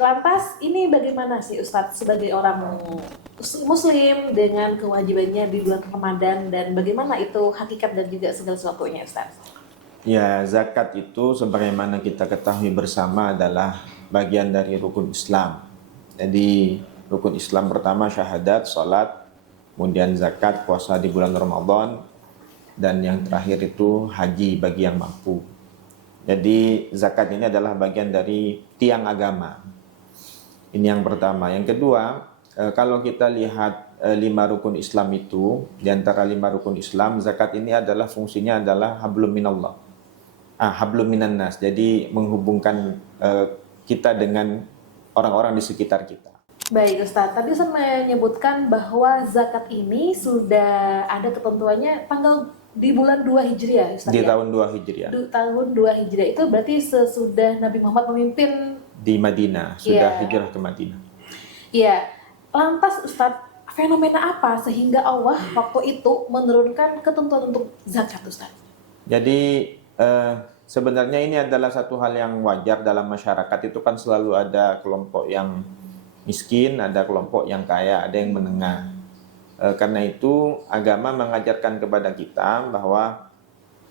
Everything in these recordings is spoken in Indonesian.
Lantas ini bagaimana sih Ustadz sebagai orang Muslim dengan kewajibannya di bulan Ramadan dan bagaimana itu hakikat dan juga segala sesuatunya Ustadz? Ya, zakat itu sebagaimana kita ketahui bersama adalah bagian dari rukun Islam. Jadi, rukun Islam pertama syahadat, salat, kemudian zakat, puasa di bulan Ramadan, dan yang terakhir itu haji bagi yang mampu. Jadi, zakat ini adalah bagian dari tiang agama. Ini yang pertama. Yang kedua, kalau kita lihat 5 rukun Islam itu, di antara 5 rukun Islam, zakat ini adalah fungsinya adalah hablum minallah. Hablum minan nas. Jadi menghubungkan kita dengan orang-orang di sekitar kita. Baik Ustadz, tadi Ustadz menyebutkan bahwa zakat ini sudah ada ketentuannya tanggal di bulan 2 Hijriah Ustadz Di ya? tahun 2 Hijriah. Tahun 2 Hijriah itu berarti sesudah Nabi Muhammad memimpin. Di Madinah, sudah hijrah ke Madinah. Ya, lantas Ustadz, fenomena apa sehingga Allah waktu itu menurunkan ketentuan untuk zakat Ustadz? Jadi sebenarnya ini adalah satu hal yang wajar dalam masyarakat. Itu kan selalu ada kelompok yang miskin, ada kelompok yang kaya, ada yang menengah. Karena itu agama mengajarkan kepada kita bahwa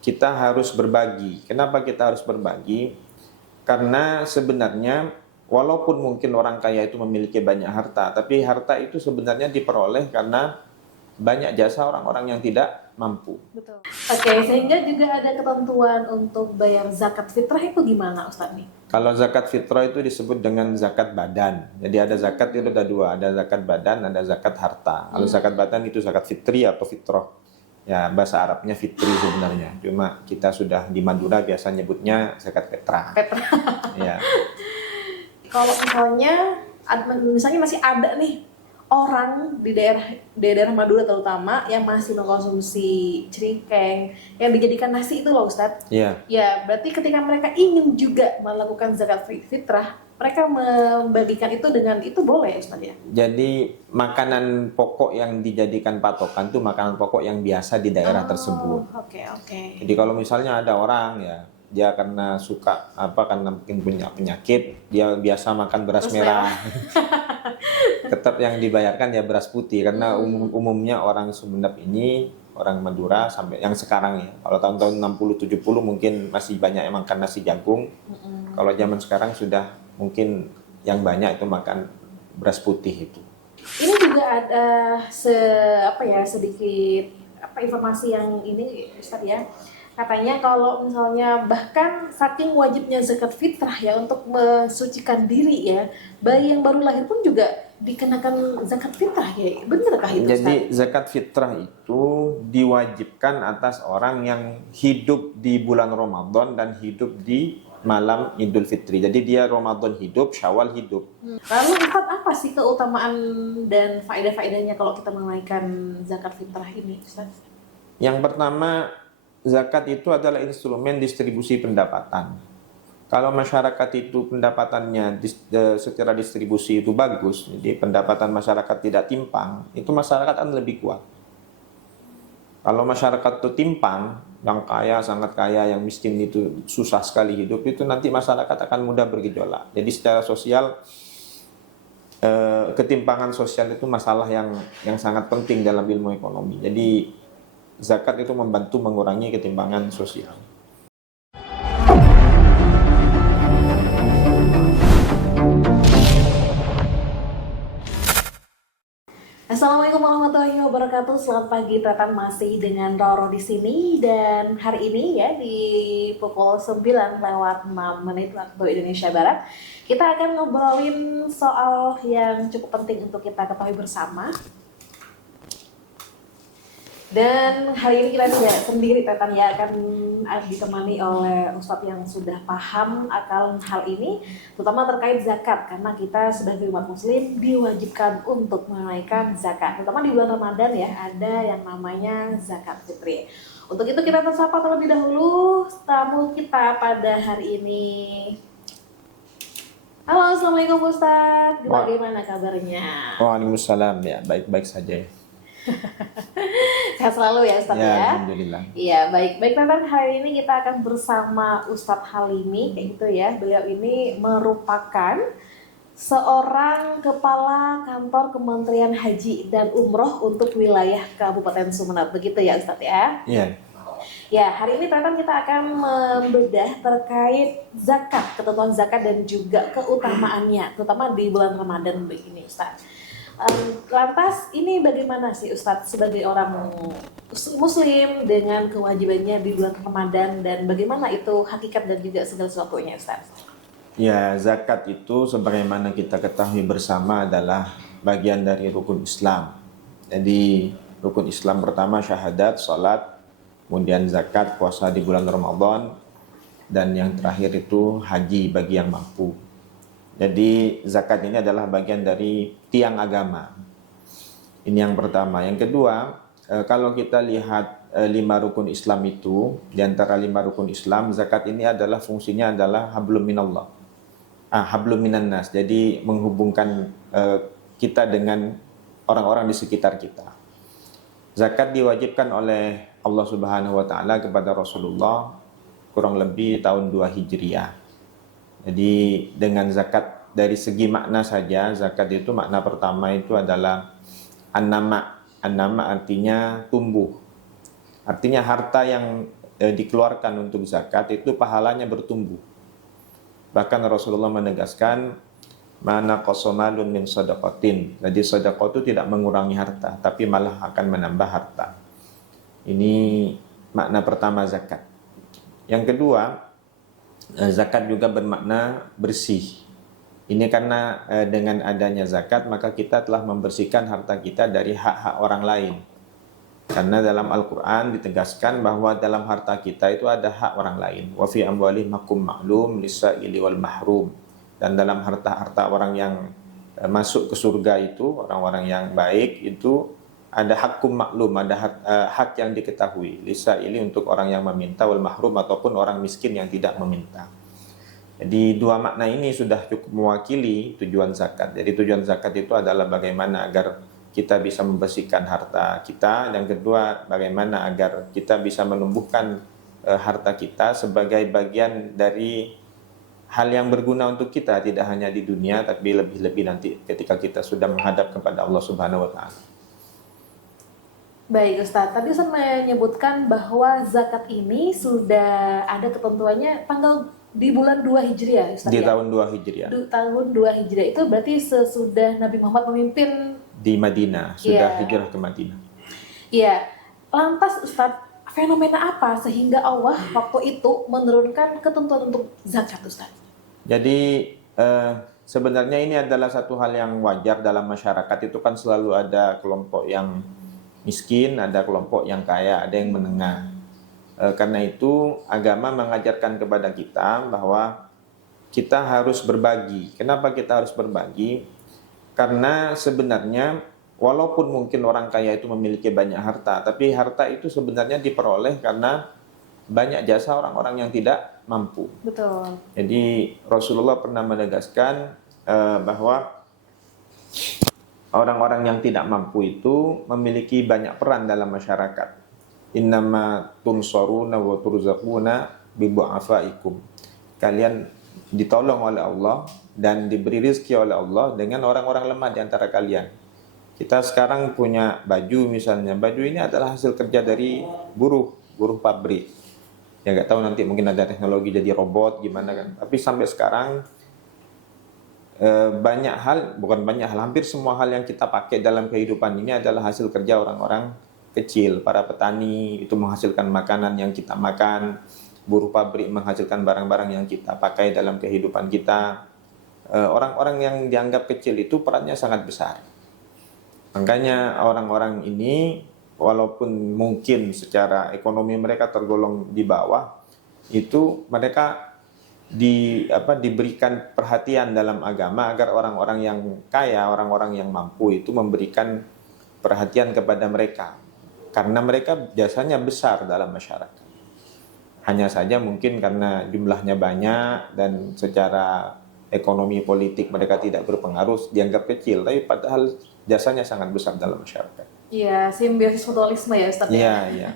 kita harus berbagi. Kenapa kita harus berbagi? Karena sebenarnya walaupun mungkin orang kaya itu memiliki banyak harta, tapi harta itu sebenarnya diperoleh karena banyak jasa orang-orang yang tidak mampu. Betul. Oke, sehingga juga ada ketentuan untuk bayar zakat fitrah itu gimana Ustadz nih? Kalau zakat fitrah itu disebut dengan zakat badan. Jadi ada zakat itu ada dua, ada zakat badan, ada zakat harta. Kalau zakat badan itu zakat fitri atau fitrah. Ya, bahasa Arabnya fitri sebenarnya. Cuma kita sudah di Madura biasa nyebutnya zakat fitrah. Ya. Kalau misalnya masih ada nih orang di daerah Madura terutama yang masih mengkonsumsi cerikeng yang dijadikan nasi itu loh Ustadz. Iya. Ya, berarti ketika mereka ingin juga melakukan zakat fitrah, mereka membagikan itu dengan itu boleh Ustadz ya? Jadi makanan pokok yang dijadikan patokan itu makanan pokok yang biasa di daerah tersebut. Oke. Jadi kalau misalnya ada orang ya, dia karena suka karena mungkin punya penyakit, dia biasa makan beras merah. Tetap yang dibayarkan ya beras putih karena umumnya orang Sumeneb ini, orang Madura sampai yang sekarang ya. Kalau tahun-tahun 60 70 mungkin masih banyak yang makan nasi jagung. Kalau zaman sekarang sudah mungkin yang banyak itu makan beras putih itu. Ini juga ada sedikit informasi yang ini Ustadz ya. Katanya kalau misalnya bahkan saking wajibnya zakat fitrah ya untuk mensucikan diri ya, bayi yang baru lahir pun juga dikenakan zakat fitrah ya, benarkah itu Ustaz? Jadi zakat fitrah itu diwajibkan atas orang yang hidup di bulan Ramadan dan hidup di malam Idul Fitri. Jadi dia Ramadan hidup, Syawal hidup. Lalu Ustaz, apa sih keutamaan dan faedah-faedahnya kalau kita menunaikan zakat fitrah ini Ustaz? Yang pertama, zakat itu adalah instrumen distribusi pendapatan. Kalau masyarakat itu pendapatannya secara distribusi itu bagus, jadi pendapatan masyarakat tidak timpang, itu masyarakat akan lebih kuat. Kalau masyarakat itu timpang, yang kaya sangat kaya, yang miskin itu susah sekali hidup, itu nanti masyarakat akan mudah bergejolak. Jadi secara sosial, ketimpangan sosial itu masalah yang sangat penting dalam ilmu ekonomi. Jadi zakat itu membantu mengurangi ketimpangan sosial. Assalamualaikum warahmatullahi wabarakatuh. Selamat pagi, Tatan masih dengan Roro di sini dan hari ini ya di pukul 9:06 waktu Indonesia Barat kita akan ngobrolin soal yang cukup penting untuk kita ketahui bersama. Dan hari ini kita tidak sendiri, Tatan ya, akan ditemani oleh Ustadz yang sudah paham akan hal ini, terutama terkait zakat, karena kita sebagai umat muslim diwajibkan untuk menunaikan zakat, terutama di bulan Ramadan ya, ada yang namanya zakat fitri. Untuk itu kita tersapa terlebih dahulu tamu kita pada hari ini. Halo, Assalamualaikum Ustadz, bagaimana kabarnya? Waalaikumsalam, ya baik-baik saja ya. Sehat selalu ya Ustadz Ya, ya. alhamdulillah. Iya, baik Nathan, hari ini kita akan bersama Ustadz Halimi, kayak gitu ya. Beliau ini merupakan seorang kepala kantor Kementerian Haji dan Umroh untuk wilayah Kabupaten Sumeneb, begitu ya Ustadz ya. Iya. Ya, hari ini Nathan kita akan membedah terkait zakat, ketentuan zakat dan juga keutamaannya, terutama di bulan Ramadan begini Ustadz. Lantas ini bagaimana sih Ustadz sebagai orang Muslim dengan kewajibannya di bulan Ramadan dan bagaimana itu hakikat dan juga segala sesuatunya Ustadz? Ya, zakat itu sebagaimana kita ketahui bersama adalah bagian dari rukun Islam. Jadi rukun Islam pertama syahadat, salat, kemudian zakat, puasa di bulan Ramadan, dan yang terakhir itu haji bagi yang mampu. Jadi zakat ini adalah bagian dari tiang agama. Ini yang pertama. Yang kedua, kalau kita lihat 5 rukun Islam itu, di antara 5 rukun Islam, zakat ini adalah fungsinya adalah hablum minallah. Hablum minan nas. Jadi menghubungkan kita dengan orang-orang di sekitar kita. Zakat diwajibkan oleh Allah Subhanahu wa taala kepada Rasulullah kurang lebih tahun 2 Hijriah. Jadi dengan zakat dari segi makna saja, zakat itu makna pertama itu adalah an-nama. An-nama artinya tumbuh. Artinya harta yang dikeluarkan untuk zakat itu pahalanya bertumbuh. Bahkan Rasulullah menegaskan mana qasamalun min sadaqatin. Jadi sedekah itu tidak mengurangi harta, tapi malah akan menambah harta. Ini makna pertama zakat. Yang kedua, zakat juga bermakna bersih. Ini karena dengan adanya zakat maka kita telah membersihkan harta kita dari hak-hak orang lain. Karena dalam Al-Quran ditegaskan bahwa dalam harta kita itu ada hak orang lain. Wa fi amwalihim haqqum ma'lum lis-sa'ili wal mahrum. Dan dalam harta-harta orang yang masuk ke surga itu, orang-orang yang baik itu ada hakkum maklum, ada hak yang diketahui. Lis-sa'ili untuk orang yang meminta, wal mahrum ataupun orang miskin yang tidak meminta. Jadi dua makna ini sudah cukup mewakili tujuan zakat. Jadi tujuan zakat itu adalah bagaimana agar kita bisa membersihkan harta kita. Yang kedua, bagaimana agar kita bisa menumbuhkan harta kita sebagai bagian dari hal yang berguna untuk kita, tidak hanya di dunia, tapi lebih-lebih nanti ketika kita sudah menghadap kepada Allah Subhanahu wa taala. Baik Ustadz, tadi saya menyebutkan bahwa zakat ini sudah ada ketentuannya tanggal di bulan 2 Hijriah Ustadz, Di ya? tahun 2 Hijriah. Tahun 2 Hijriah itu berarti sesudah Nabi Muhammad memimpin. Di Madinah, sudah Iya. hijrah ke Madinah. Ya, lantas Ustadz, fenomena apa sehingga Allah waktu itu menurunkan ketentuan untuk zakat Ustadz? Jadi sebenarnya ini adalah satu hal yang wajar dalam masyarakat. Itu kan selalu ada kelompok yang miskin, ada kelompok yang kaya, ada yang menengah. Karena itu agama mengajarkan kepada kita bahwa kita harus berbagi. Kenapa kita harus berbagi? Karena sebenarnya walaupun mungkin orang kaya itu memiliki banyak harta, tapi harta itu sebenarnya diperoleh karena banyak jasa orang-orang yang tidak mampu. Betul. Jadi Rasulullah pernah menegaskan bahwa orang-orang yang tidak mampu itu memiliki banyak peran dalam masyarakat. Innama tunsaruna wa turzaquna bi du'afaikum. Kalian ditolong oleh Allah dan diberi rezeki oleh Allah dengan orang-orang lemah di antara kalian. Kita sekarang punya baju misalnya. Baju ini adalah hasil kerja dari buruh pabrik. Ya nggak tahu nanti mungkin ada teknologi jadi robot gimana kan. Tapi sampai sekarang hampir semua hal yang kita pakai dalam kehidupan ini adalah hasil kerja orang-orang kecil. Para petani itu menghasilkan makanan yang kita makan. Buruh pabrik menghasilkan barang-barang yang kita pakai dalam kehidupan kita. Orang-orang yang dianggap kecil itu perannya sangat besar. Makanya orang-orang ini walaupun mungkin secara ekonomi mereka tergolong di bawah, itu mereka diberikan perhatian dalam agama agar orang-orang yang kaya, orang-orang yang mampu itu memberikan perhatian kepada mereka. Karena mereka jasanya besar dalam masyarakat. Hanya saja mungkin karena jumlahnya banyak dan secara ekonomi politik mereka tidak berpengaruh, dianggap kecil. Tapi padahal jasanya sangat besar dalam masyarakat. Iya, simbiosis mutualisme ya Ustadz Iya, ya. iya.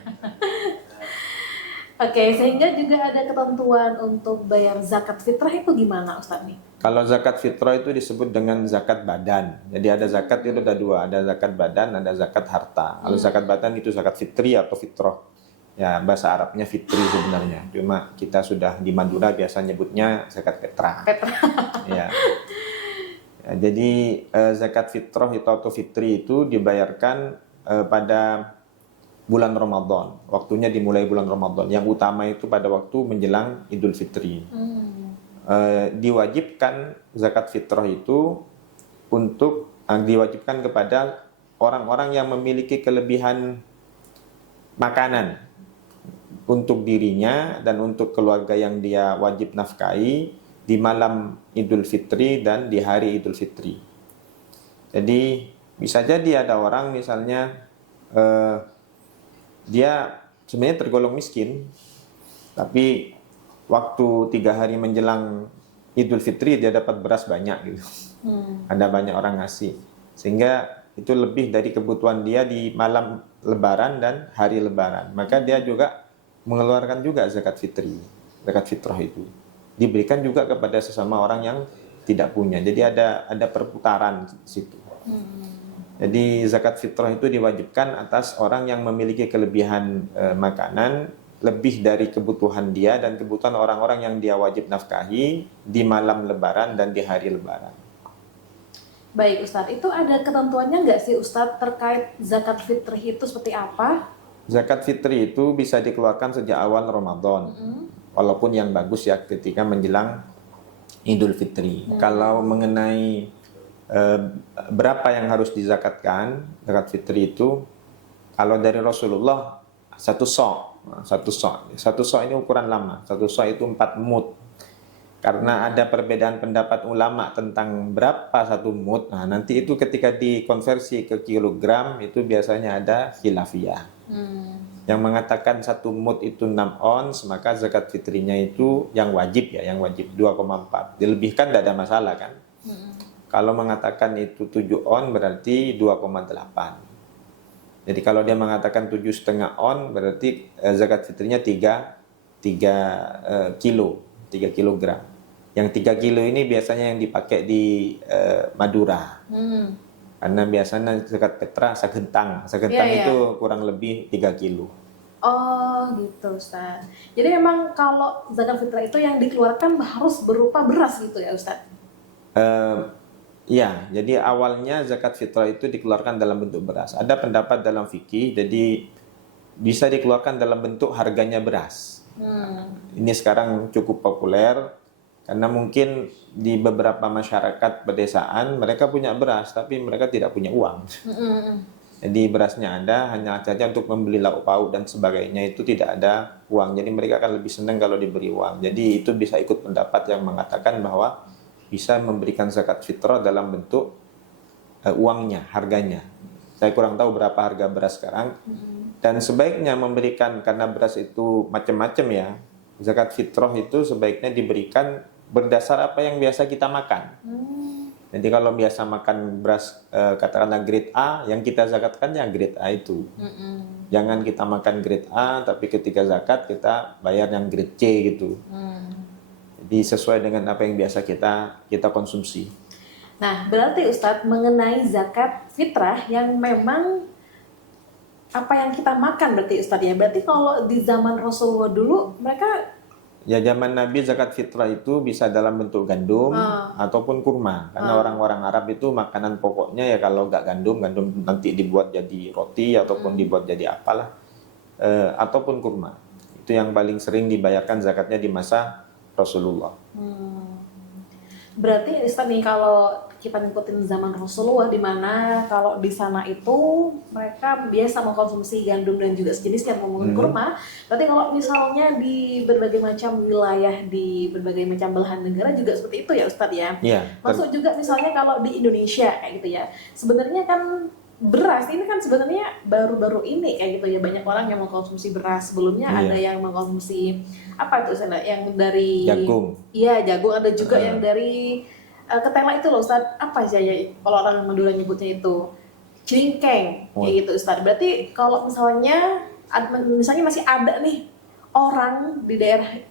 Oke, sehingga juga ada ketentuan untuk bayar zakat fitrah itu gimana Ustadz nih? Kalau zakat fitrah itu disebut dengan zakat badan. Jadi ada zakat itu ada dua, ada zakat badan, ada zakat harta. Kalau zakat badan itu zakat fitri atau fitrah. Ya, bahasa Arabnya fitri sebenarnya. Cuma kita sudah di Madura biasa nyebutnya zakat fitrah. Ya. Ya, jadi zakat fitrah itu atau fitri itu dibayarkan pada bulan Ramadan. Waktunya dimulai bulan Ramadan. Yang utama itu pada waktu menjelang Idul Fitri. Diwajibkan zakat fitrah itu untuk diwajibkan kepada orang-orang yang memiliki kelebihan makanan untuk dirinya dan untuk keluarga yang dia wajib nafkahi di malam Idul Fitri dan di hari Idul Fitri. Jadi bisa jadi ada orang misalnya dia sebenarnya tergolong miskin, tapi waktu 3 hari menjelang Idul Fitri dia dapat beras banyak gitu. Ada banyak orang ngasih, sehingga itu lebih dari kebutuhan dia di malam Lebaran dan hari Lebaran. Maka dia juga mengeluarkan juga zakat fitri, zakat fitrah itu diberikan juga kepada sesama orang yang tidak punya. Jadi ada perputaran di situ. Jadi zakat fitrah itu diwajibkan atas orang yang memiliki kelebihan makanan lebih dari kebutuhan dia dan kebutuhan orang-orang yang dia wajib nafkahi di malam Lebaran dan di hari Lebaran. Baik Ustadz, itu ada ketentuannya nggak sih Ustadz terkait zakat fitrih itu seperti apa? Zakat fitri itu bisa dikeluarkan sejak awal Ramadan, walaupun yang bagus ya ketika menjelang Idul Fitri. Kalau mengenai berapa yang harus dizakatkan, zakat fitri itu kalau dari Rasulullah satu sok ini ukuran lama, satu sok itu 4 mud. Karena ada perbedaan pendapat ulama tentang berapa satu mud, nah nanti itu ketika dikonversi ke kilogram itu biasanya ada khilafiyah. Yang mengatakan 1 mud itu 6 ons, maka zakat fitrinya itu yang wajib 2,4. Dilebihkan tidak ada masalah kan. Kalau mengatakan itu 7 on berarti 2,8. Jadi kalau dia mengatakan 7,5 on berarti zakat fitrinya 3 kilogram. Yang 3 kilo ini biasanya yang dipakai di Madura. Karena biasanya zakat fitrah sagentang itu kurang lebih 3 kilo. Oh gitu Ustaz. Jadi memang kalau zakat fitrah itu yang dikeluarkan harus berupa beras gitu ya Ustaz? Ya, jadi awalnya zakat fitrah itu dikeluarkan dalam bentuk beras. Ada pendapat dalam fikih, jadi bisa dikeluarkan dalam bentuk harganya beras. Ini sekarang cukup populer karena mungkin di beberapa masyarakat pedesaan mereka punya beras, tapi mereka tidak punya uang. Jadi berasnya ada, hanya saja untuk membeli lauk pauk dan sebagainya itu tidak ada uang. Jadi mereka akan lebih senang kalau diberi uang. Jadi itu bisa ikut pendapat yang mengatakan bahwa bisa memberikan zakat fitrah dalam bentuk uangnya, harganya. Saya kurang tahu berapa harga beras sekarang. Dan sebaiknya memberikan, karena beras itu macam-macam ya, zakat fitrah itu sebaiknya diberikan berdasar apa yang biasa kita makan. Jadi kalau biasa makan beras katakanlah grade A, yang kita zakatkan yang grade A itu. Jangan kita makan grade A, tapi ketika zakat kita bayar yang grade C gitu. Jadi sesuai dengan apa yang biasa kita konsumsi. Nah, berarti Ustadz mengenai zakat fitrah yang memang apa yang kita makan berarti Ustadz ya. Berarti kalau di zaman Rasulullah dulu mereka ya zaman Nabi zakat fitrah itu bisa dalam bentuk gandum ataupun kurma. Karena orang-orang Arab itu makanan pokoknya ya kalau nggak gandum nanti dibuat jadi roti ataupun dibuat jadi apalah ataupun kurma. Itu yang paling sering dibayarkan zakatnya di masa Rasulullah. Berarti Ustaz nih kalau kita ngikutin zaman Rasulullah di mana kalau di sana itu mereka biasa mengkonsumsi gandum dan juga sejenisnya maupun kurma. Berarti kalau misalnya di berbagai macam wilayah di berbagai macam belahan negara juga seperti itu ya Ustaz ya. Iya. Masuk juga misalnya kalau di Indonesia kayak gitu ya. Sebenarnya kan beras ini kan sebenarnya baru-baru ini kayak gitu ya, banyak orang yang mengkonsumsi beras. Sebelumnya ada yang mengkonsumsi apa itu Ustaz, yang dari jagung. Iya, jagung, ada juga yang dari ketela itu loh Ustaz, apa sih ya kalau orang Madura nyebutnya itu? Cringkeng, Oh. kayak gitu Ustadz. Berarti kalau misalnya misalnya masih ada nih orang di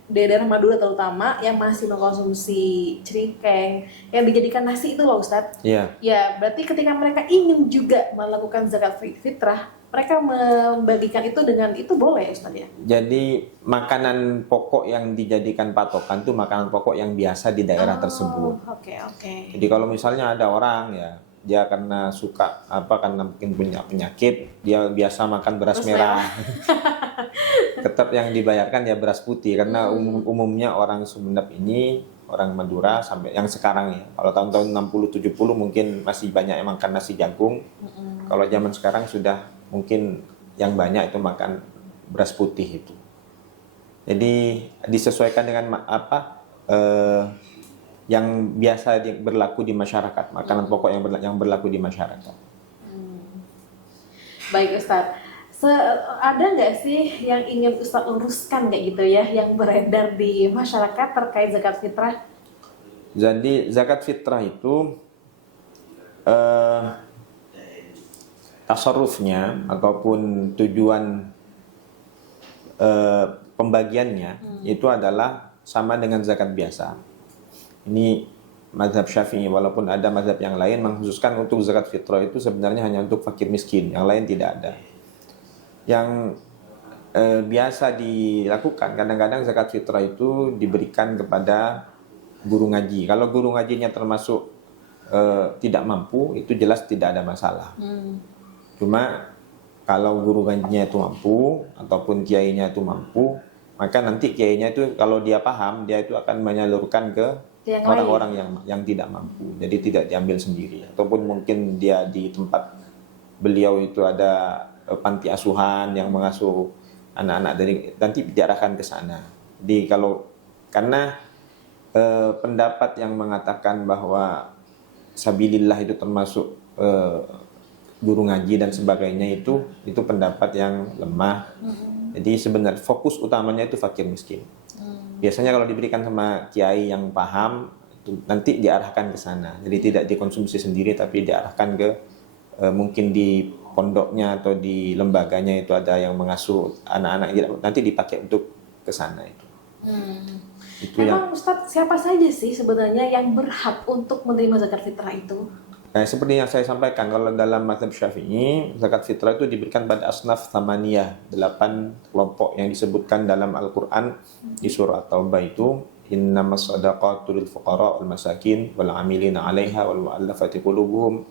daerah Madura terutama yang masih mengkonsumsi cringkeng yang dijadikan nasi itu loh Ustadz. Iya. Ya, berarti ketika mereka ingin juga melakukan zakat fitrah, mereka membagikan itu dengan itu boleh Ustadz ya? Jadi makanan pokok yang dijadikan patokan tuh makanan pokok yang biasa di daerah tersebut. Oke, oke. Jadi kalau misalnya ada orang ya, dia karena suka karena mungkin punya penyakit, dia biasa makan beras Beras merah. Tetap yang dibayarkan ya beras putih karena umumnya orang Sumeneb ini, orang Madura sampai yang sekarang ya. Kalau tahun-tahun 60 70 mungkin masih banyak yang makan nasi jagung. Kalau zaman sekarang sudah mungkin yang banyak itu makan beras putih itu. Jadi disesuaikan dengan yang biasa berlaku di masyarakat, makanan pokok yang berlaku di masyarakat. Baik Ustadz, ada nggak sih yang ingin Ustadz luruskan kayak gitu ya, yang beredar di masyarakat terkait zakat fitrah? Jadi zakat fitrah itu tasarrufnya ataupun tujuan pembagiannya itu adalah sama dengan zakat biasa. Ini mazhab Syafi'i, walaupun ada mazhab yang lain mengkhususkan untuk zakat fitrah itu sebenarnya hanya untuk fakir miskin, yang lain tidak ada. Yang biasa dilakukan kadang-kadang zakat fitrah itu diberikan kepada guru ngaji. Kalau guru ngajinya termasuk tidak mampu, itu jelas tidak ada masalah. Cuma kalau guru ngajinya itu mampu ataupun kiainya itu mampu, maka nanti kiainya itu kalau dia paham, dia itu akan menyalurkan ke orang-orang yang tidak mampu. Jadi tidak diambil sendiri. Ataupun mungkin dia di tempat beliau itu ada panti asuhan yang mengasuh anak-anak, dari nanti diarahkan ke sana. Jadi karena pendapat yang mengatakan bahwa sabilillah itu termasuk guru ngaji dan sebagainya itu pendapat yang lemah. Jadi sebenarnya fokus utamanya itu fakir miskin. Biasanya kalau diberikan sama kiai yang paham, itu nanti diarahkan ke sana. Jadi tidak dikonsumsi sendiri, tapi diarahkan ke mungkin di pondoknya atau di lembaganya itu ada yang mengasuh anak-anak, nanti dipakai untuk ke sana itu. Itu Emang Ustadz, siapa saja sih sebenarnya yang berhak untuk menerima zakat fitrah itu? Seperti yang saya sampaikan, kalau dalam mazhab Syafi'i, zakat fitrah itu diberikan pada asnaf thamaniyah, 8 kelompok yang disebutkan dalam Al-Quran di surah Taubah itu, innamas shadaqatu lil fuqara wal masakin wal 'amilina 'alaiha wal mu'allafati qulubuhum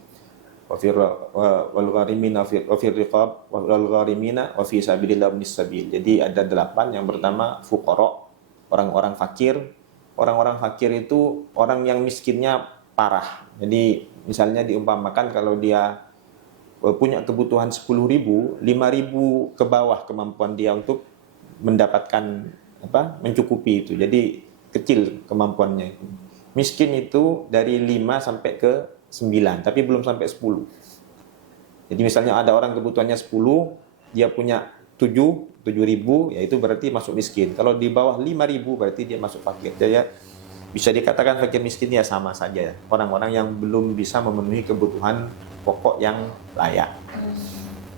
wal gharimina wa fir riqab wal gharimina wa fi sabilillah ibnis sabil. Jadi ada 8. Yang pertama fuqara, orang-orang fakir. Orang-orang fakir itu orang yang miskinnya parah. Jadi misalnya diumpamakan kalau dia punya kebutuhan 10.000, 5.000 ke bawah kemampuan dia untuk mendapatkan mencukupi itu. Jadi kecil kemampuannya itu. Miskin itu dari 5 sampai ke 9, tapi belum sampai 10. Jadi misalnya ada orang kebutuhannya 10, dia punya 7.000, ya itu berarti masuk miskin. Kalau di bawah 5.000 berarti dia masuk fakir. Jadi bisa dikatakan fakir miskin ya sama saja, orang-orang yang belum bisa memenuhi kebutuhan pokok yang layak.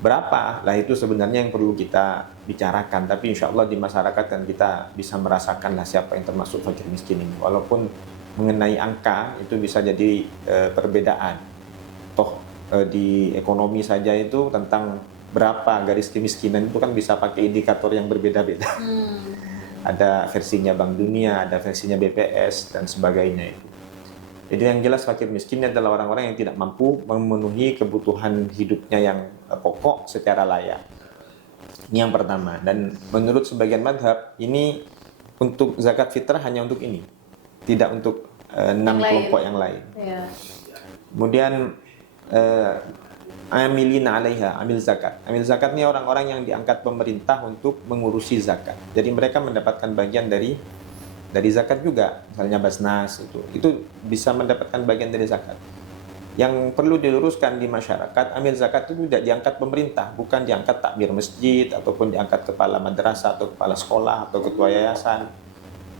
Berapa? Lah itu sebenarnya yang perlu kita bicarakan, tapi insya Allah di masyarakat kan kita bisa merasakan lah siapa yang termasuk fakir miskin ini. Walaupun mengenai angka itu bisa jadi perbedaan. Toh di ekonomi saja itu tentang berapa garis kemiskinan itu kan bisa pakai indikator yang berbeda-beda. Ada versinya Bank Dunia, ada versinya BPS, dan sebagainya itu. Jadi yang jelas fakir miskin adalah orang-orang yang tidak mampu memenuhi kebutuhan hidupnya yang pokok secara layak. Ini yang pertama. Dan menurut sebagian madhab, ini untuk zakat fitrah hanya untuk ini. Tidak untuk 6 kelompok yang lain. Ya. Kemudian amilina 'alaiha, amil zakat. Amil zakat ini orang-orang yang diangkat pemerintah untuk mengurusi zakat. Jadi mereka mendapatkan bagian dari zakat juga. Misalnya Basnas itu bisa mendapatkan bagian dari zakat. Yang perlu diluruskan di masyarakat, amil zakat itu tidak diangkat pemerintah, bukan diangkat takmir masjid ataupun diangkat kepala madrasah atau kepala sekolah atau ketua yayasan.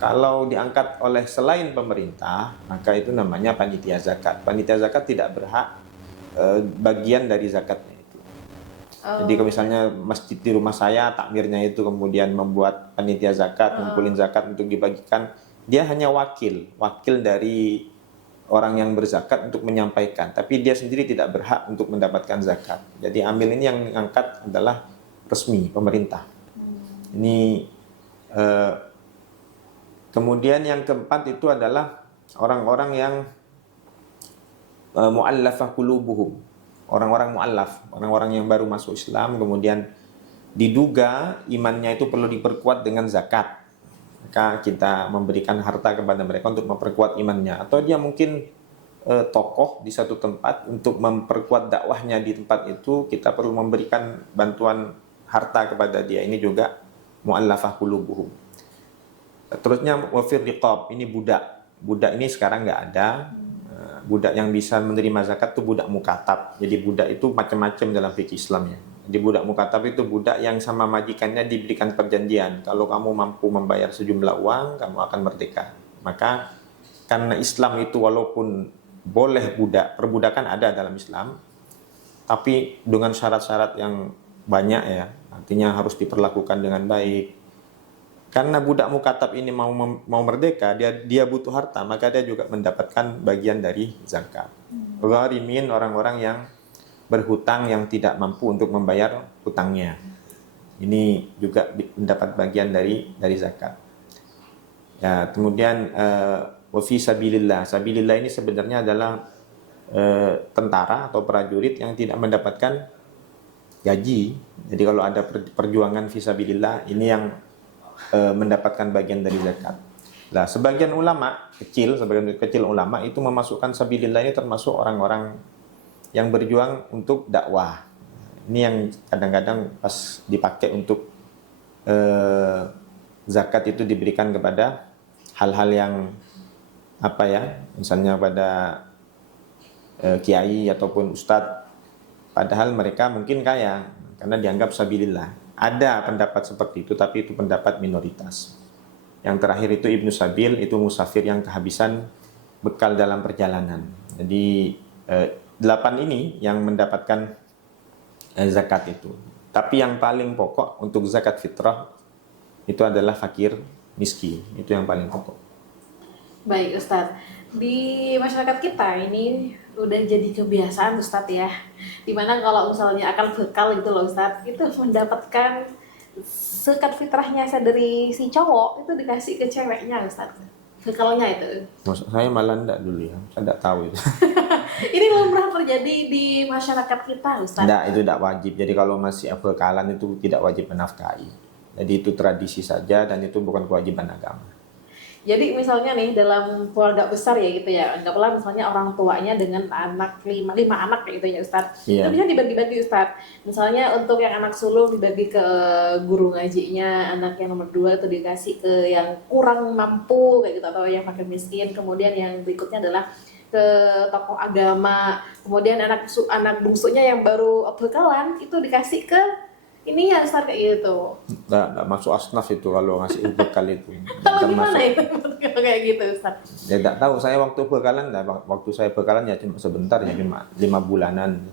Kalau diangkat oleh selain pemerintah, maka itu namanya panitia zakat. Panitia zakat tidak berhak bagian dari zakatnya itu. Jadi kalau misalnya masjid di rumah saya takmirnya itu kemudian membuat panitia zakat, ngumpulin zakat untuk dibagikan, dia hanya wakil dari orang yang berzakat untuk menyampaikan, tapi dia sendiri tidak berhak untuk mendapatkan zakat. Jadi amil ini yang angkat adalah resmi pemerintah. Ini kemudian yang keempat itu adalah orang-orang yang mu'allafah qulubuhum, orang-orang mu'allaf, orang-orang yang baru masuk Islam kemudian diduga imannya itu perlu diperkuat dengan zakat, maka kita memberikan harta kepada mereka untuk memperkuat imannya. Atau dia mungkin tokoh di satu tempat, untuk memperkuat dakwahnya di tempat itu kita perlu memberikan bantuan harta kepada dia. Ini juga mu'allafah qulubuhum. Terusnya wafir riqab, ini budak ini sekarang nggak ada. Budak yang bisa menerima zakat itu budak mukatab. Jadi budak itu macam-macam dalam fikih Islam ya. Jadi budak mukatab itu budak yang sama majikannya diberikan perjanjian, kalau kamu mampu membayar sejumlah uang, kamu akan merdeka. Maka karena Islam itu walaupun boleh budak, perbudakan ada dalam Islam, tapi dengan syarat-syarat yang banyak ya. Artinya harus diperlakukan dengan baik. Karena budak mukatab ini mau merdeka, dia butuh harta, maka dia juga mendapatkan bagian dari zakat. Gharimin, orang-orang yang berhutang yang tidak mampu untuk membayar hutangnya, ini juga mendapat bagian dari zakat. Ya, kemudian wa fi sabilillah. Sabilillah ini sebenarnya adalah tentara atau prajurit yang tidak mendapatkan gaji. Jadi kalau ada perjuangan fi sabilillah, ini yang mendapatkan bagian dari zakat. Nah, sebagian kecil ulama itu memasukkan sabilillah ini termasuk orang-orang yang berjuang untuk dakwah. Ini yang kadang-kadang pas dipakai untuk zakat itu diberikan kepada hal-hal yang misalnya pada kiai ataupun ustadz, padahal mereka mungkin kaya karena dianggap sabilillah. Ada pendapat seperti itu, tapi itu pendapat minoritas. Yang terakhir itu Ibnu Sabil, itu musafir yang kehabisan bekal dalam perjalanan. Jadi 8 ini yang mendapatkan zakat itu. Tapi yang paling pokok untuk zakat fitrah itu adalah fakir miskin. Itu yang paling pokok. Baik Ustadz, di masyarakat kita ini udah jadi kebiasaan Ustadz ya, dimana kalau misalnya akan bekal gitu loh Ustadz, itu mendapatkan zakat fitrahnya dari si cowok itu dikasih ke ceweknya Ustadz, bekalnya itu. Maksud saya malah enggak dulu ya, saya enggak tahu itu. Ini lumrah terjadi di masyarakat kita Ustadz. Enggak, itu tidak wajib. Jadi kalau masih bekalan itu tidak wajib menafkahi. Jadi itu tradisi saja dan itu bukan kewajiban agama. Jadi misalnya nih dalam keluarga besar ya gitu ya, anggaplah misalnya orang tuanya dengan anak lima anak kayak gitu ya Ustadz. Iya. Itu bisa dibagi-bagi Ustadz. Misalnya untuk yang anak sulung dibagi ke guru ngajinya, anak yang nomor 2 itu dikasih ke yang kurang mampu kayak gitu atau yang fakir miskin. Kemudian yang berikutnya adalah ke tokoh agama. Kemudian anak bungsunya yang baru bekalan itu dikasih ke ini ya Ustadz kayak gitu. Nggak masuk asnaf itu kalau ngasih bekal itu. Kalau gimana itu kayak gitu Ustadz? Ya nggak tahu, saya waktu bekalan ya cuma sebentar ya, cuma 5 bulanan.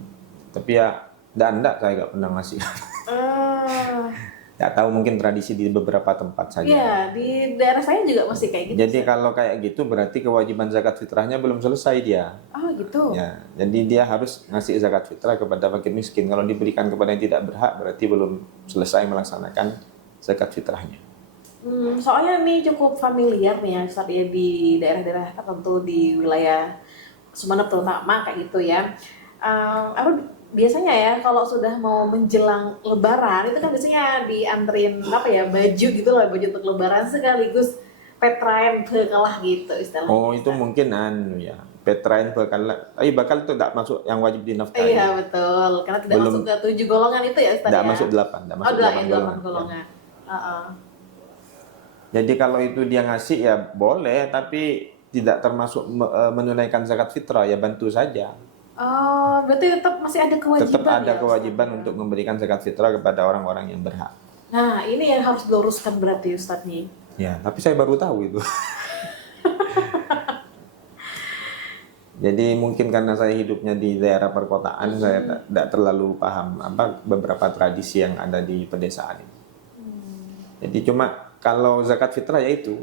Tapi ya enggak saya nggak pernah ngasih. Nggak tahu, mungkin tradisi di beberapa tempat saja. Iya, di daerah saya juga masih kayak gitu. Jadi kalau kayak gitu berarti kewajiban zakat fitrahnya belum selesai dia. Oh gitu. Ya, jadi dia harus ngasih zakat fitrah kepada fakir miskin. Kalau diberikan kepada yang tidak berhak berarti belum selesai melaksanakan zakat fitrahnya. Soalnya ini cukup familiar nih ya Ustadz ya, di daerah-daerah tertentu di wilayah Sumeneb terutama kayak gitu ya. Biasanya ya kalau sudah mau menjelang Lebaran itu kan biasanya dianterin baju gitu loh, baju untuk Lebaran sekaligus petrain bekalah gitu istilahnya. Oh, itu mungkin ya. Petrain bakal itu tidak masuk yang wajib dinafkahi. Iya betul, karena tidak Belum, masuk ke 7 golongan itu ya Ustaz. Tidak ya? masuk 8, tidak masuk 8 golongan. Jadi kalau itu dia ngasih ya boleh, tapi tidak termasuk menunaikan zakat fitrah, ya bantu saja. Oh, berarti tetap masih ada kewajiban. Tetap ada ya, kewajiban untuk memberikan zakat fitrah kepada orang-orang yang berhak. Nah, ini yang harus diluruskan berarti Ustadz nih. Ya, tapi saya baru tahu itu. Jadi mungkin karena saya hidupnya di daerah perkotaan, saya tidak terlalu paham apa beberapa tradisi yang ada di pedesaan ini. Jadi cuma kalau zakat fitrah yaitu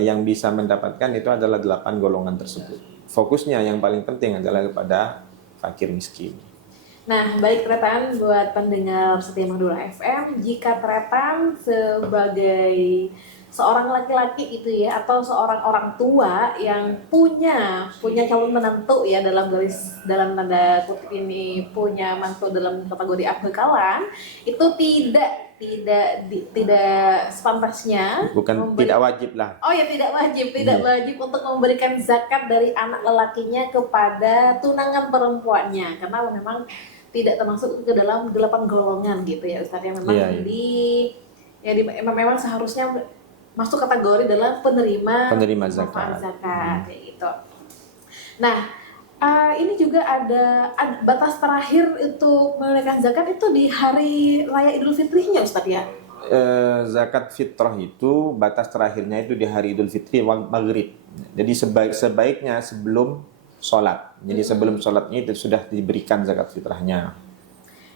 yang bisa mendapatkan itu adalah 8 golongan tersebut. Fokusnya yang paling penting adalah kepada fakir miskin. Nah, baik Tretan, buat pendengar setia Madura FM, jika Tretan sebagai seorang laki-laki itu ya, atau seorang orang tua yang punya calon menantu ya, dalam tanda kutip ini punya mantu dalam kategori abekalan, itu tidak sepantasnya Tidak wajib lah. Oh ya, tidak wajib untuk memberikan zakat dari anak lelakinya kepada tunangan perempuannya, karena memang tidak termasuk ke dalam 8 golongan gitu ya Ustaz, yang memang memang seharusnya masuk kategori dalam penerima zakat. Kayak gitu. Nah, ini juga ada batas terakhir untuk menunaikan zakat itu di hari raya Idul Fitrinya Ustaz ya. Zakat fitrah itu batas terakhirnya itu di hari Idul Fitri maghrib. Jadi sebaiknya sebelum sholat. Jadi sebelum sholatnya itu sudah diberikan zakat fitrahnya.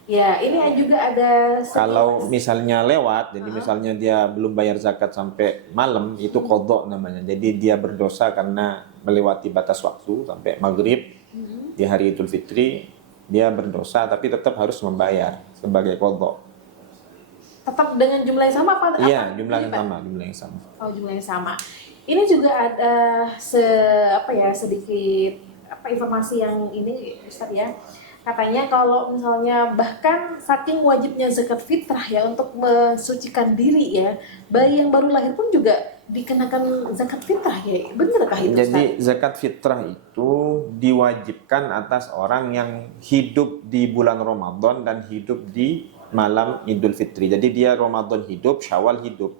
Ya, ini juga ada. Kalau misalnya lewat, jadi misalnya dia belum bayar zakat sampai malam, itu qadha namanya. Jadi dia berdosa karena melewati batas waktu sampai maghrib di hari Idul Fitri, dia berdosa tapi tetap harus membayar sebagai qadha. Tetap dengan jumlah yang sama apa? Iya, jumlah yang sama. Oh, jumlah yang sama. Ini juga ada sedikit informasi yang ini Ustaz ya. Katanya kalau misalnya bahkan saking wajibnya zakat fitrah ya untuk mensucikan diri ya, bayi yang baru lahir pun juga dikenakan zakat fitrah ya. Benarkah itu Ustaz? Jadi zakat fitrah itu diwajibkan atas orang yang hidup di bulan Ramadan dan hidup di malam Idul Fitri. Jadi dia Ramadan hidup, Syawal hidup.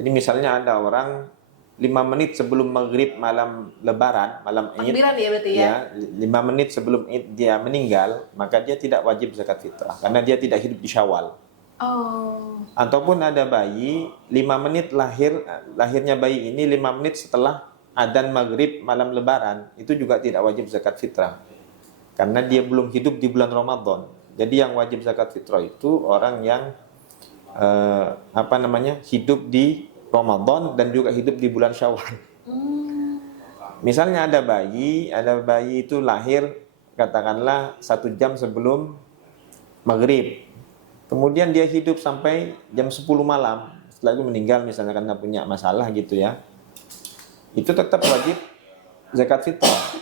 Jadi misalnya ada orang 5 menit sebelum maghrib malam lebaran, malam Id, takbiran ya berarti ya. 5 menit sebelum Id dia meninggal, maka dia tidak wajib zakat fitrah karena dia tidak hidup di Syawal. Oh. Ataupun ada bayi 5 menit lahirnya bayi ini 5 menit setelah adzan maghrib malam lebaran, itu juga tidak wajib zakat fitrah karena dia belum hidup di bulan Ramadan. Jadi yang wajib zakat fitrah itu orang yang hidup di Ramadan dan juga hidup di bulan Syawal. Misalnya ada bayi itu lahir katakanlah 1 jam sebelum maghrib. Kemudian dia hidup sampai jam 10 malam. Setelah itu meninggal misalnya karena punya masalah gitu ya. Itu tetap wajib zakat fitrah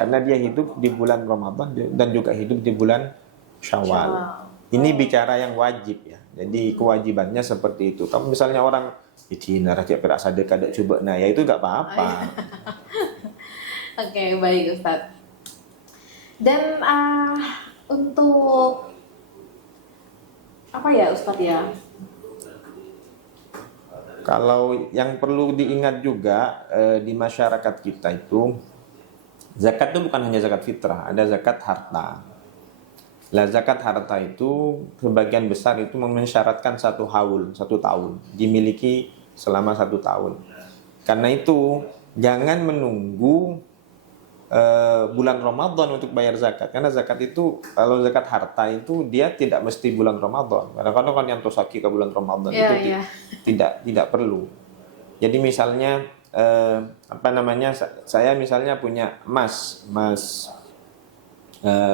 karena dia hidup di bulan Ramadan dan juga hidup di bulan Syawal. Ini bicara yang wajib ya. Jadi kewajibannya seperti itu. Kalau misalnya orang Cina rakyat perak sadar kadang coba ya itu enggak apa-apa. Oke, baik Ustaz. Dan untuk apa ya Ustaz ya? Kalau yang perlu diingat juga di masyarakat kita itu zakat itu bukan hanya zakat fitrah, ada zakat harta. Lah zakat harta itu sebagian besar itu mensyaratkan 1 tahun, dimiliki selama 1 tahun. Karena itu jangan menunggu bulan Ramadan untuk bayar zakat. Karena zakat itu kalau zakat harta itu dia tidak mesti bulan Ramadan. Kadang-kadang kan yang tosaki ke bulan Ramadan tidak perlu. Jadi misalnya saya misalnya punya emas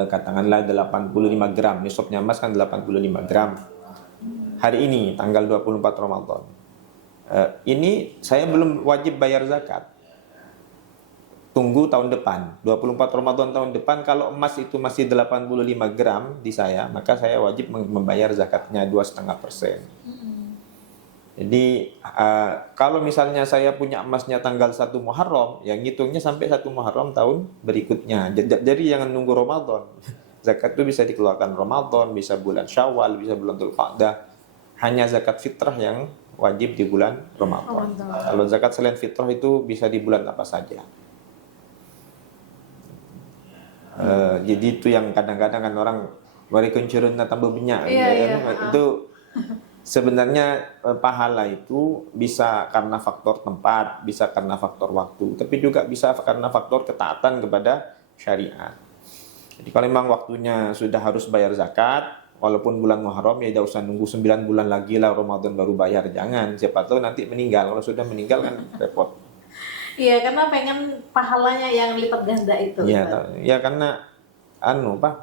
katakanlah 85 gram, nisabnya emas kan 85 gram. Hari ini tanggal 24 Ramadan. Ini saya belum wajib bayar zakat. Tunggu tahun depan, 24 Ramadan tahun depan kalau emas itu masih 85 gram di saya, maka saya wajib membayar zakatnya 2,5%. Jadi kalau misalnya saya punya emasnya tanggal 1 Muharram, yang ngitungnya sampai 1 Muharram tahun berikutnya. Jadi jangan nunggu Ramadan. Zakat itu bisa dikeluarkan Ramadan, bisa bulan Syawal, bisa bulan Dzulqa'dah. Hanya zakat fitrah yang wajib di bulan Ramadan. Kalau zakat selain fitrah itu bisa di bulan apa saja. Jadi itu yang kadang-kadang kan orang bari kencurun tambah banyak itu sebenarnya pahala itu bisa karena faktor tempat, bisa karena faktor waktu, tapi juga bisa karena faktor ketaatan kepada syariat. Jadi kalau memang waktunya sudah harus bayar zakat, walaupun bulan Muharram ya tidak usah nunggu 9 bulan lagi lah Ramadan baru bayar, jangan. Siapa tahu nanti meninggal. Kalau sudah meninggal kan repot. Iya, karena pengen pahalanya yang lipat ganda itu. Iya, ya karena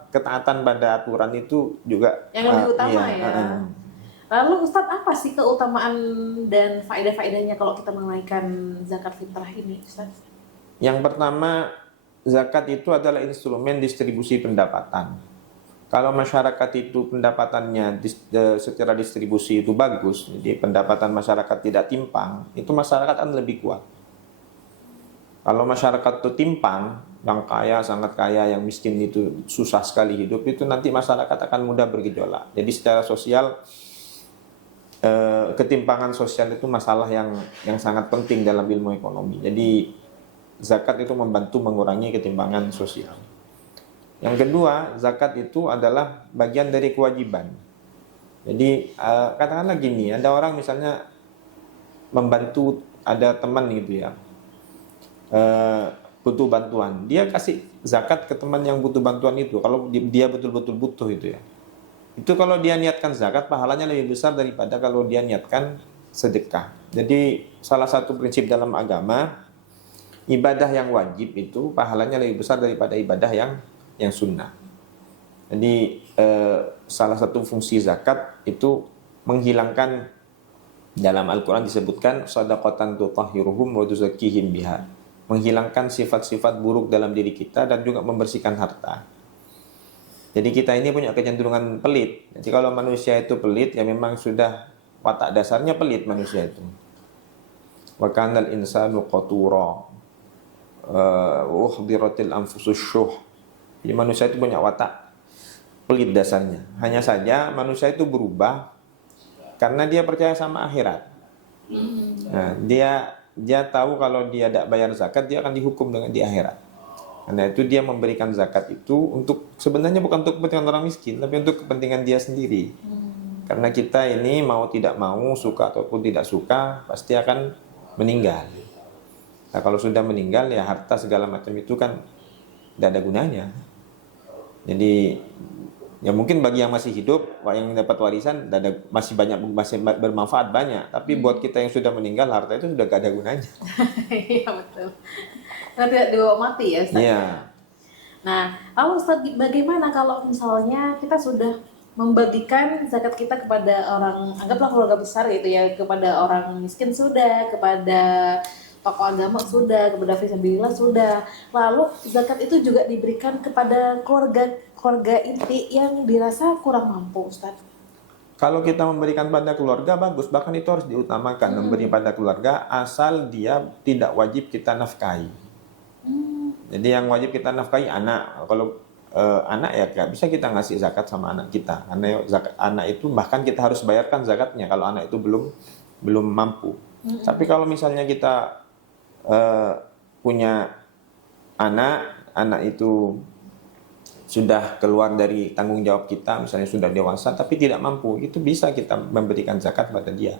ketaatan pada aturan itu juga Yang lebih utama iya, ya. Lalu Ustadz, apa sih keutamaan dan faedah-faedahnya kalau kita menunaikan zakat fitrah ini, Ustadz? Yang pertama, zakat itu adalah instrumen distribusi pendapatan. Kalau masyarakat itu pendapatannya secara distribusi itu bagus, jadi pendapatan masyarakat tidak timpang, itu masyarakat akan lebih kuat. Kalau masyarakat itu timpang, yang kaya sangat kaya, yang miskin itu susah sekali hidup, itu nanti masyarakat akan mudah bergejolak. Jadi secara sosial, ketimpangan sosial itu masalah yang sangat penting dalam ilmu ekonomi. Jadi zakat itu membantu mengurangi ketimpangan sosial. Yang kedua, zakat itu adalah bagian dari kewajiban. Jadi katakanlah gini, ada orang misalnya membantu, ada teman gitu ya, butuh bantuan, dia kasih zakat ke teman yang butuh bantuan itu. Kalau dia betul-betul butuh itu ya, itu kalau dia niatkan zakat, pahalanya lebih besar daripada kalau dia niatkan sedekah. Jadi salah satu prinsip dalam agama, ibadah yang wajib itu pahalanya lebih besar daripada ibadah yang sunnah. Jadi salah satu fungsi zakat itu menghilangkan, dalam Al-Quran disebutkan shadaqatan tutahhiruhum wa tuzakkihim biha, menghilangkan sifat-sifat buruk dalam diri kita dan juga membersihkan harta. Jadi kita ini punya kecenderungan pelit. Jadi kalau manusia itu pelit, ya memang sudah watak dasarnya pelit manusia itu. Wa kanal insanu qatura uhdiratil anfusus syuh. Jadi manusia itu punya watak pelit dasarnya. Hanya saja manusia itu berubah karena dia percaya sama akhirat. Nah, dia tahu kalau dia tidak bayar zakat, dia akan dihukum dengan di akhirat. Karena itu dia memberikan zakat itu untuk, sebenarnya bukan untuk kepentingan orang miskin, tapi untuk kepentingan dia sendiri. Karena kita ini mau tidak mau, suka ataupun tidak suka, pasti akan meninggal. Nah kalau sudah meninggal ya harta segala macam itu kan tidak ada gunanya. Jadi ya mungkin bagi yang masih hidup, yang dapat warisan masih bermanfaat banyak. Tapi buat kita yang sudah meninggal, harta itu sudah gak ada gunanya. Iya betul. Karena tidak dibawa mati ya Ustaz. Iya. Nah, lalu Ustaz, bagaimana kalau misalnya kita sudah membagikan zakat kita kepada orang, anggaplah keluarga besar gitu ya, kepada orang miskin sudah, kepada tokoh agama sudah, kepada fisabilillah sudah. Lalu zakat itu juga diberikan kepada keluarga inti yang dirasa kurang mampu, Ustaz. Kalau kita memberikan pada keluarga bagus, bahkan itu harus diutamakan. Memberi pada keluarga asal dia tidak wajib kita nafkahi. Jadi yang wajib kita nafkahi anak. Kalau anak ya gak bisa kita ngasih zakat sama anak kita. Karena anak itu bahkan kita harus bayarkan zakatnya kalau anak itu belum mampu. Tapi kalau misalnya kita punya anak itu sudah keluar dari tanggung jawab kita, misalnya sudah dewasa tapi tidak mampu, itu bisa kita memberikan zakat pada dia.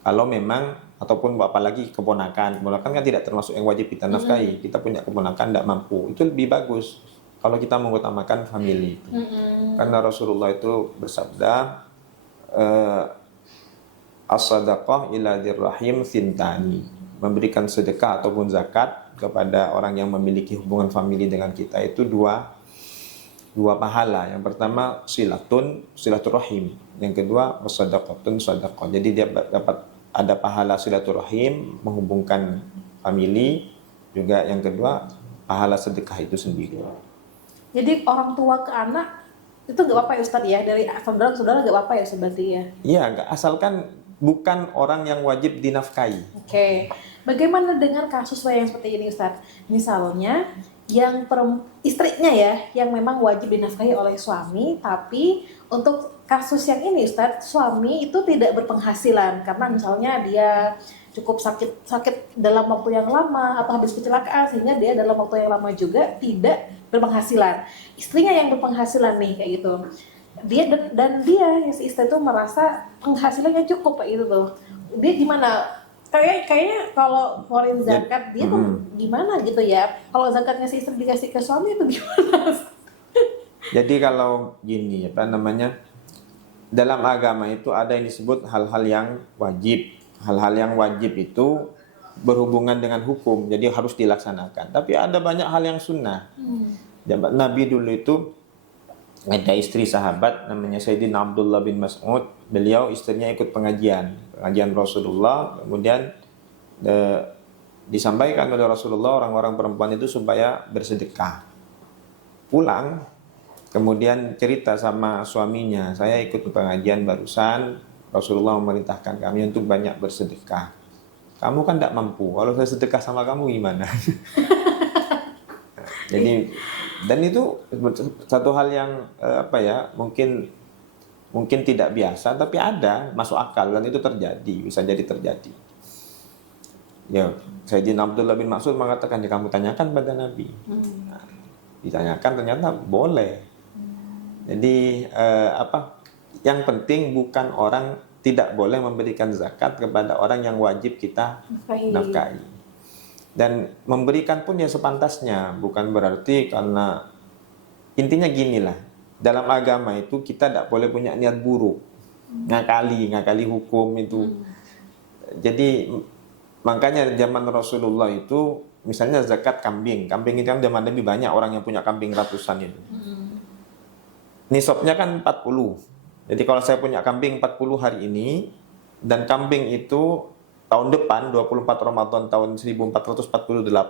Kalau memang, ataupun apalagi keponakan kan tidak termasuk yang wajib kita nafkahi. Kita punya keponakan tidak mampu, itu lebih bagus kalau kita mengutamakan family. Karena Rasulullah itu bersabda, as-sadaqah ila dirrahim thintani, memberikan sedekah ataupun zakat kepada orang yang memiliki hubungan famili dengan kita itu dua pahala. Yang pertama silaturahim, yang kedua wasadaqatun sadaqah. Jadi dia dapat ada pahala silaturahim, menghubungkan famili, juga yang kedua pahala sedekah itu sendiri. Jadi orang tua ke anak itu gak apa-apa ya Ustaz ya, dari saudara gak apa-apa ya seperti ya? Iya, asalkan bukan orang yang wajib dinafkahi. Oke. Bagaimana dengan kasus yang seperti ini Ustaz? Misalnya yang istrinya ya, yang memang wajib dinafkahi oleh suami, tapi untuk kasus yang ini Ustaz, suami itu tidak berpenghasilan karena misalnya dia cukup sakit dalam waktu yang lama atau habis kecelakaan sehingga dia dalam waktu yang lama juga tidak berpenghasilan. Istrinya yang berpenghasilan nih kayak gitu. Dia si istri itu merasa penghasilannya cukup kayak gitu tuh. Dia gimana Kayaknya kalau ngeluarin zakat dia tuh gimana gitu ya? Kalau zakatnya si istri dikasih ke suami itu gimana? Jadi kalau gini apa namanya, dalam agama itu ada yang disebut hal-hal yang wajib. Hal-hal yang wajib itu berhubungan dengan hukum, jadi harus dilaksanakan. Tapi ada banyak hal yang sunnah. Jabat Nabi dulu itu ada istri sahabat namanya Sayyidina Abdullah bin Mas'ud. Beliau istrinya ikut pengajian Rasulullah. Kemudian disampaikan oleh Rasulullah orang-orang perempuan itu supaya bersedekah. Pulang, kemudian cerita sama suaminya, saya ikut pengajian barusan, Rasulullah memerintahkan kami untuk banyak bersedekah. Kamu kan tidak mampu, kalau saya sedekah sama kamu gimana? Jadi, dan itu satu hal yang mungkin tidak biasa, tapi ada, masuk akal, dan itu terjadi, bisa jadi terjadi. Ya, Sayyidina Abdullah bin Mas'ud mengatakan, ya kamu tanyakan pada Nabi. Nah, ditanyakan ternyata boleh. Jadi yang penting bukan orang tidak boleh memberikan zakat kepada orang yang wajib kita nafkahi. Dan memberikan pun ya sepantasnya, bukan berarti karena intinya ginilah, dalam agama itu kita tidak boleh punya niat buruk, ngakali hukum itu. Jadi makanya zaman Rasulullah itu misalnya zakat kambing itu kan zaman Nabi banyak orang yang punya kambing ratusan itu. Nisabnya kan 40. Jadi kalau saya punya kambing 40 hari ini dan kambing itu tahun depan 24 Ramadan tahun 1448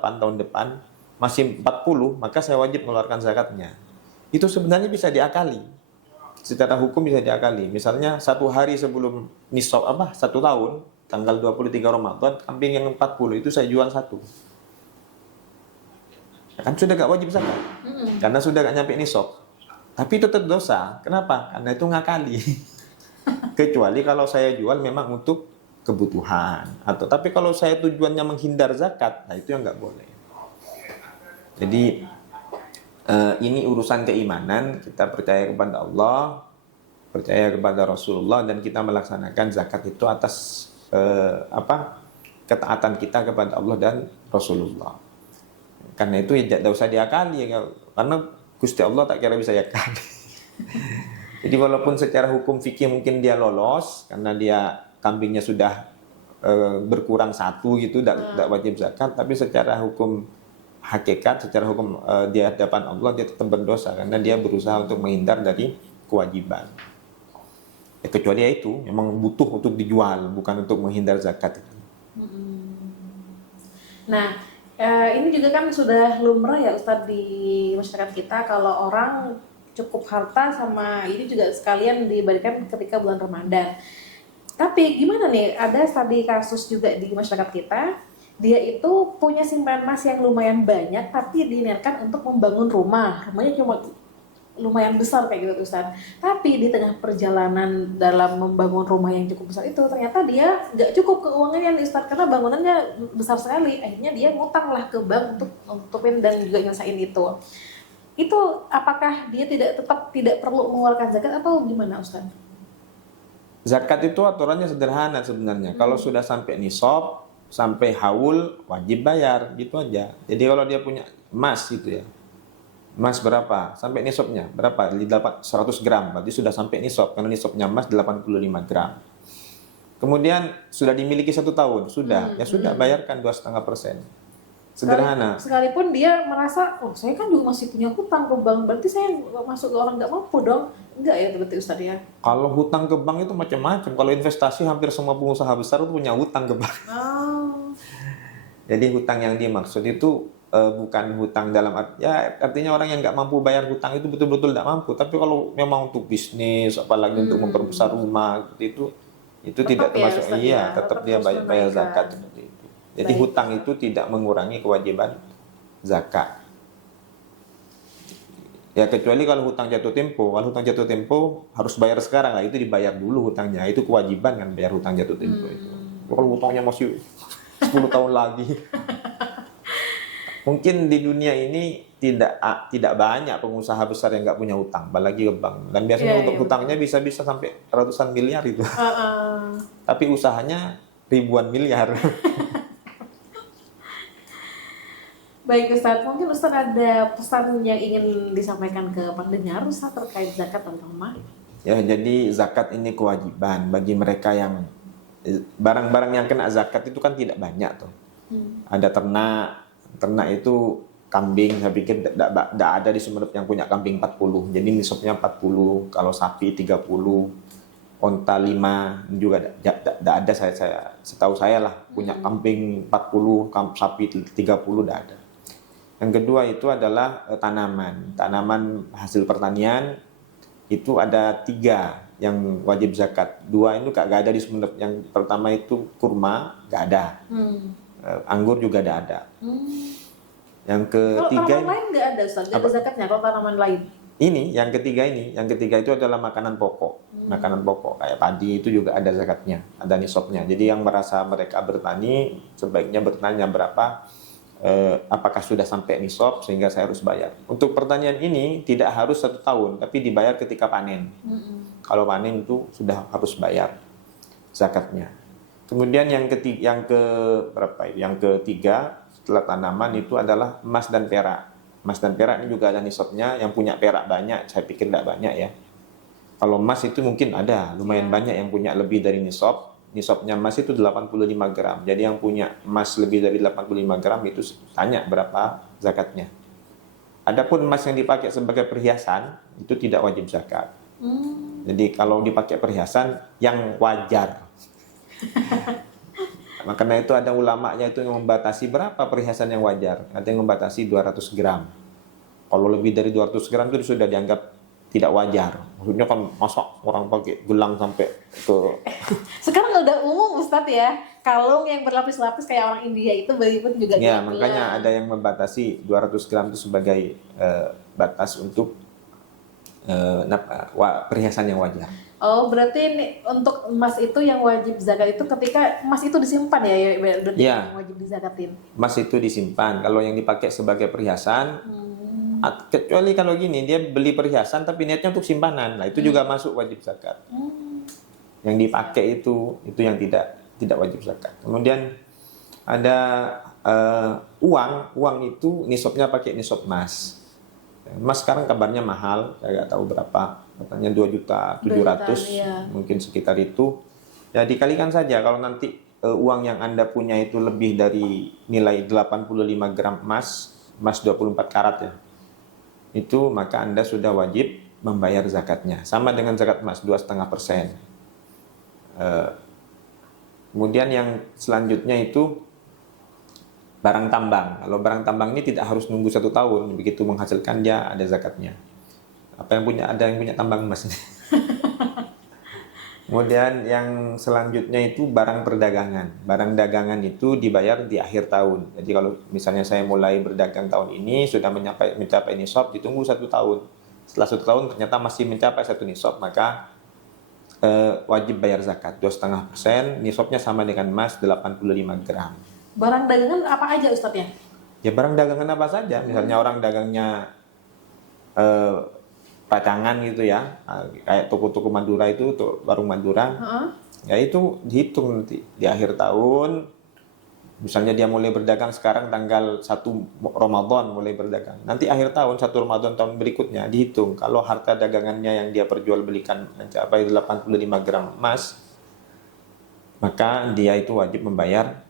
tahun depan masih 40, maka saya wajib mengeluarkan zakatnya. Itu sebenarnya bisa diakali. Secara hukum bisa diakali. Misalnya satu hari sebelum nisab 1 tahun tanggal 23 Ramadan kambing yang 40 itu saya jual 1. Kan sudah gak wajib zakat. Karena sudah gak nyampe nisab. Tapi itu tetap dosa. Kenapa? Karena itu ngakali. Kecuali kalau saya jual memang untuk kebutuhan. Tapi kalau saya tujuannya menghindar zakat, nah itu yang nggak boleh. Jadi ini urusan keimanan. Kita percaya kepada Allah, percaya kepada Rasulullah, dan kita melaksanakan zakat itu atas ketaatan kita kepada Allah dan Rasulullah. Karena itu ya tidak usah diakali ya, karena Gusti Allah tak kira bisa yakali. Jadi walaupun secara hukum fikih mungkin dia lolos karena dia kambingnya sudah berkurang 1 gitu, tidak wajib zakat, tapi secara hukum hakikat, secara hukum di hadapan Allah dia tetap berdosa karena dia berusaha untuk menghindar dari kewajiban. Ya, kecuali ya itu memang butuh untuk dijual, bukan untuk menghindar zakat. Nah, ini juga kan sudah lumrah ya Ustadz di masyarakat kita kalau orang cukup harta sama ini juga sekalian diberikan ketika bulan Ramadan. Tapi gimana nih, ada tadi kasus juga di masyarakat kita, dia itu punya simpanan emas yang lumayan banyak tapi diniatkan untuk membangun rumah. Rumahnya cuma lumayan besar kayak gitu Ustaz. Tapi di tengah perjalanan dalam membangun rumah yang cukup besar itu ternyata dia nggak cukup keuangannya Ustaz karena bangunannya besar sekali. Akhirnya dia ngutang lah ke bank untuk nutupin dan juga nyelesain itu. Itu apakah dia tetap tidak perlu mengeluarkan zakat atau gimana Ustaz? Zakat itu aturannya sederhana sebenarnya. Kalau sudah sampai nisab, sampai haul, wajib bayar gitu aja. Jadi kalau dia punya emas gitu ya, emas berapa? Sampai nisabnya berapa? 100 gram, berarti sudah sampai nisab. Karena nisabnya emas 85 gram. Kemudian sudah dimiliki 1 tahun, sudah bayarkan 2,5%. Sederhana. Sekalipun dia merasa, oh saya kan juga masih punya hutang ke bank, berarti saya masuk ke orang nggak mampu dong. Enggak ya berarti Ustaz ya? Kalau hutang ke bank itu macam-macam. Kalau investasi hampir semua pengusaha besar itu punya hutang ke bank. Oh. Jadi hutang yang dimaksud itu bukan hutang dalam artinya orang yang nggak mampu bayar hutang itu betul-betul nggak mampu. Tapi kalau memang untuk bisnis, apalagi untuk memperbesar rumah itu Tetap tidak termasuk tetap dia bayar zakat seperti itu. Jadi hutang itu tidak mengurangi kewajiban zakat. Ya kecuali kalau hutang jatuh tempo. Kalau hutang jatuh tempo harus bayar sekarang lah, itu dibayar dulu hutangnya. Itu kewajiban kan bayar hutang jatuh tempo itu. Kalau hutangnya masih 10 tahun lagi. Mungkin di dunia ini tidak banyak pengusaha besar yang nggak punya hutang, apalagi ke bank. Dan biasanya untuk hutangnya bisa sampai ratusan miliar itu. Tapi usahanya ribuan miliar. Baik Ustadz, mungkin Ustadz ada pesan yang ingin disampaikan ke pendengar Ustadz terkait zakat dan rumah. Ya, jadi zakat ini kewajiban bagi mereka yang barang-barang yang kena zakat itu kan tidak banyak tuh. Ada ternak itu kambing, saya pikir tidak ada di Sumeneb yang punya kambing 40. Jadi nisabnya 40, kalau sapi 30, onta 5 juga tidak ada, saya setahu saya lah punya kambing 40, sapi 30 tidak ada. Yang kedua itu adalah tanaman hasil pertanian. Itu ada 3 yang wajib zakat. 2 itu gak ada di Sumeneb. Yang pertama itu kurma, gak ada. Anggur juga gak ada. Yang ketiga, kalau tanaman lain gak ada Ustaz, gak ada zakatnya kalau tanaman lain. yang ketiga itu adalah makanan pokok. Makanan pokok kayak padi itu juga ada zakatnya, ada nisabnya. Jadi yang merasa mereka bertani sebaiknya bertanya berapa, apakah sudah sampai nisab sehingga saya harus bayar. Untuk pertanian ini tidak harus 1 tahun, tapi dibayar ketika panen. Kalau panen itu sudah harus bayar zakatnya. Kemudian yang ketiga setelah tanaman itu adalah emas dan perak. Emas dan perak ini juga ada nisabnya. Yang punya perak banyak, saya pikir tidak banyak ya. Kalau emas itu mungkin ada, lumayan banyak yang punya lebih dari nisab. Nisabnya emas itu 85 gram. Jadi yang punya emas lebih dari 85 gram itu tanya berapa zakatnya. Adapun emas yang dipakai sebagai perhiasan itu tidak wajib zakat. Jadi kalau dipakai perhiasan yang wajar. Makanya itu ada ulamanya itu yang membatasi berapa perhiasan yang wajar. Ada yang membatasi 200 gram. Kalau lebih dari 200 gram itu sudah dianggap tidak wajar. Maksudnya kan masa orang pakai gelang sampai ke... Sekarang udah umum Ustadz ya, kalung yang berlapis-lapis kayak orang India itu beli pun juga ya, makanya ada yang membatasi 200 gram itu sebagai batas untuk perhiasan yang wajar. Oh, berarti ini untuk emas itu yang wajib zakat itu ketika emas itu disimpan ya, berarti yang wajib dizakatin. Emas itu disimpan. Kalau yang dipakai sebagai perhiasan, kecuali kalau gini dia beli perhiasan tapi niatnya untuk simpanan, lah itu juga masuk wajib zakat. Yang dipakai itu yang tidak wajib zakat. Kemudian ada uang itu nisabnya pakai nisab emas. Emas sekarang kabarnya mahal, saya nggak tahu berapa, katanya 2.700.000, iya. mungkin sekitar itu. Ya dikalikan saja kalau nanti uang yang Anda punya itu lebih dari nilai 85 gram emas 24 karat ya. Itu maka Anda sudah wajib membayar zakatnya. Sama dengan zakat emas 2,5%. Kemudian yang selanjutnya itu barang tambang. Kalau barang tambang ini tidak harus nunggu 1 tahun, begitu menghasilkan dia ada zakatnya. Ada yang punya tambang emas. Kemudian yang selanjutnya itu barang perdagangan. Barang dagangan itu dibayar di akhir tahun. Jadi kalau misalnya saya mulai berdagang tahun ini sudah mencapai nisab, ditunggu 1 tahun. Setelah 1 tahun ternyata masih mencapai 1 nisab, maka wajib bayar zakat 2,5%. Nisabnya sama dengan emas 85 gram. Barang dagangan apa aja Ustadz ya? Ya barang dagangan apa saja. Misalnya orang dagangnya pacangan gitu ya, kayak toko-toko Madura itu, warung Madura, ya itu dihitung nanti di akhir tahun. Misalnya dia mulai berdagang sekarang tanggal 1 Ramadan mulai berdagang, nanti akhir tahun 1 Ramadan tahun berikutnya dihitung. Kalau harta dagangannya yang dia perjualbelikan mencapai 85 gram emas, maka dia itu wajib membayar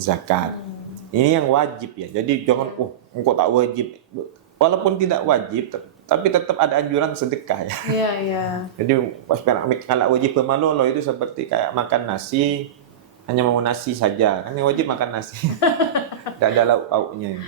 zakat. Ini yang wajib ya. Jadi jangan engkau tak wajib. Walaupun tidak wajib, tapi tetap ada anjuran sedekah ya. Iya, iya. Jadi kalau wajib pemalolo itu seperti kayak makan nasi, hanya mau nasi saja. Kan yang wajib makan nasi. Tidak ada lauk-lauknya.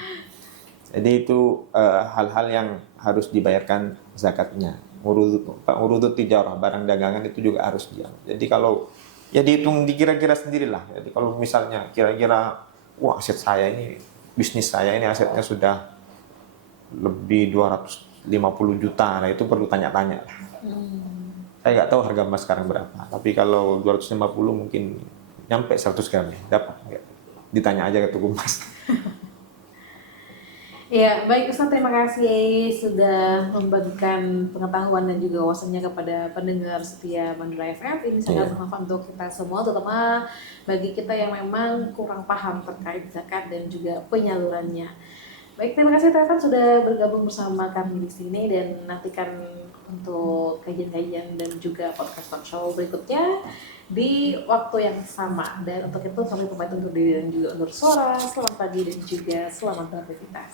Jadi itu hal-hal yang harus dibayarkan zakatnya. Urudut tijarah, barang dagangan itu juga harus dia. Jadi kalau ya dihitung dikira-kira sendirilah. Jadi kalau misalnya kira-kira aset saya ini, bisnis saya ini asetnya sudah lebih 250 juta, nah itu perlu tanya-tanya. Saya nggak tahu harga emas sekarang berapa, tapi kalau 250 mungkin nyampe 100 gram ya, dapat. Ditanya aja ke tukang emas. Ya, baik Ustaz, terima kasih sudah membagikan pengetahuan dan juga wawasannya kepada pendengar setia Mandra FM. Ini sangat Iya. bermanfaat untuk kita semua, terutama bagi kita yang memang kurang paham terkait zakat dan juga penyalurannya. Baik, terima kasih teman sudah bergabung bersama kami di sini dan nantikan untuk kajian-kajian dan juga podcast talk show berikutnya di waktu yang sama. Dan untuk itu kami pamit undur diri dan juga undur suara. Selamat pagi dan juga selamat beraktivitas.